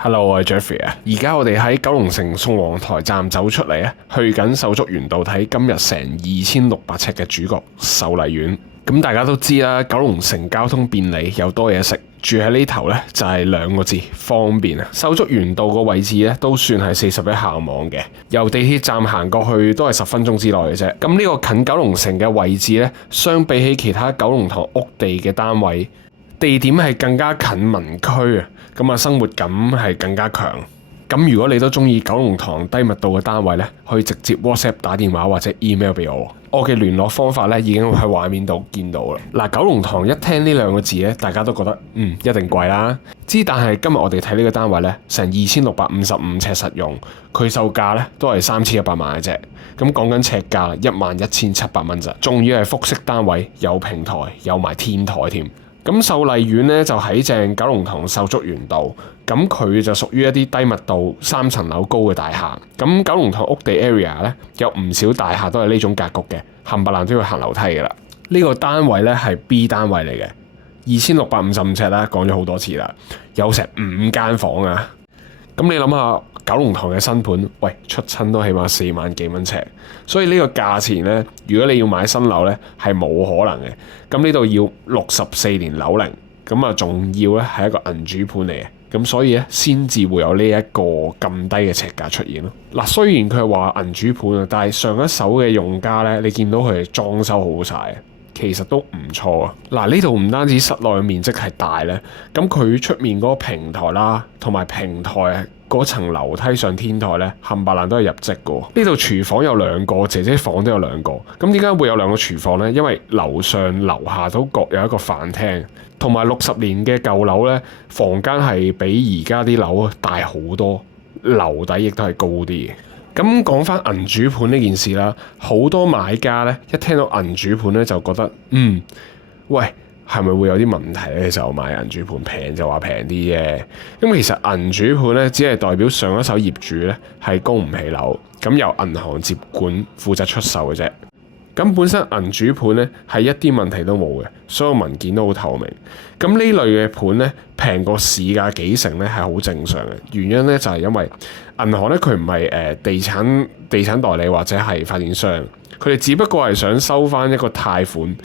Hello，我係 Jeffrey 啊！而家我哋喺九龍城宋皇臺站走出嚟啊，去緊秀竹園道睇今日成2600尺嘅主角秀麗苑。咁大家都知啦，九龍城交通便利，有多嘢食，住喺呢頭呢，就係2個字方便啊！秀竹園道個位置呢，都算係41校網嘅，由地鐵站行過去都係10分鐘之內嘅啫。咁呢個近九龍城嘅位置呢，相比起其他九龍塘屋地嘅單位，地點係更加近民區啊，咁啊生活感係更加強。咁如果你都中意九龍塘低密度嘅單位呢，可以直接 WhatsApp 打電話或者 email 俾我。我嘅聯絡方法呢已經喺畫面度見到啦。嗱，九龍塘一聽呢2個字呢，大家都覺得一定貴啦。但係今日我哋睇呢個單位呢，成2655尺實用，佢售價呢都係3100萬嘅啫。咁講緊尺價11700蚊咋，仲要係複式單位，有平台，有埋天台添。咁秀麗苑咧就喺正九龍塘秀竹園道，咁佢就屬於一啲低密度3層樓高嘅大廈。咁九龍塘屋地 area 咧有唔少大廈都係呢種格局嘅，冚唪唥都要行樓梯㗎啦。呢個單位咧係 B 單位嚟嘅，2655尺啦，講咗好多次啦，有成5間房啊！咁你諗下，九龍塘嘅新盤，喂，出親都起碼4萬幾蚊尺，所以呢個價錢呢，如果你要買新樓呢，係冇可能嘅。咁呢度要64年樓齡，咁啊仲要呢係一個銀主盤嚟嘅，咁所以呢，先至會有呢一個咁低嘅尺價出現咯。嗱，雖然佢係話銀主盤啊，但係上一手嘅用家呢，你見到佢係裝修好晒，其實都唔錯啊！嗱，呢度唔單止室內嘅面積係大咧，咁佢出面嗰個平台啦，同埋平台嗰層樓梯上天台咧，冚唪唥都係入則嘅。呢度廚房有2個，姐姐房都有2個。咁點解會有2個廚房呢？因為樓上樓下都各有一個飯廳，同埋60年嘅舊樓咧，房間係比而家啲樓大好多，樓底亦都係高啲嘅。咁講翻銀主盤呢件事啦，好多買家咧一聽到銀主盤咧就覺得，喂，係咪會有啲問題咧？就買銀主盤平就話平啲啫。咁其實銀主盤咧只係代表上一手業主咧係供唔起樓，咁由銀行接管負責出售嘅啫。咁本身銀主盤咧係一啲問題都冇嘅，所有文件都好透明。咁呢類嘅盤咧平過市價幾成咧係好正常嘅，原因咧就係因為銀行咧佢唔係地產代理或者係發展商，佢哋只不過係想收翻一個貸款，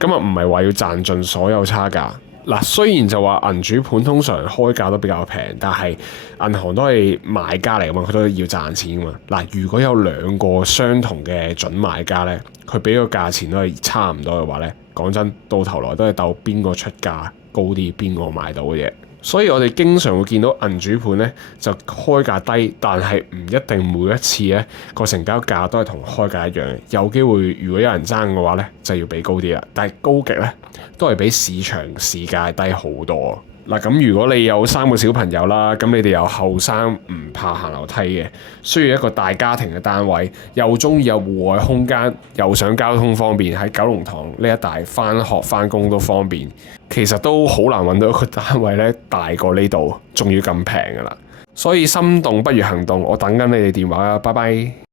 咁啊唔係話要賺盡所有差價。嗱，雖然就話銀主盤通常開價都比較平，但係銀行都係買家嚟㗎嘛，佢都要賺錢㗎嘛。嗱，如果有2個相同嘅準買家咧，佢俾個價錢都係差唔多嘅話咧，講真，到頭來都係鬥邊個出價高啲，邊個買到嘅嘢。所以我哋經常會見到銀主盤咧就開價低，但係唔一定每一次咧個成交價都係同開價一樣嘅。有機會如果有人爭嘅話咧，就要俾高啲啦。但係高極咧都係比市場市價低好多。嗱，咁如果你有3個小朋友啦，咁你哋又後生唔怕行樓梯嘅，需要一個大家庭嘅單位，又中意有戶外空間，又想交通方便，喺九龍塘呢一帶返學返工都方便，其實都好難揾到一個單位咧大過呢度，仲要咁平㗎喇。所以心動不如行動，我等緊你哋電話啦，拜拜。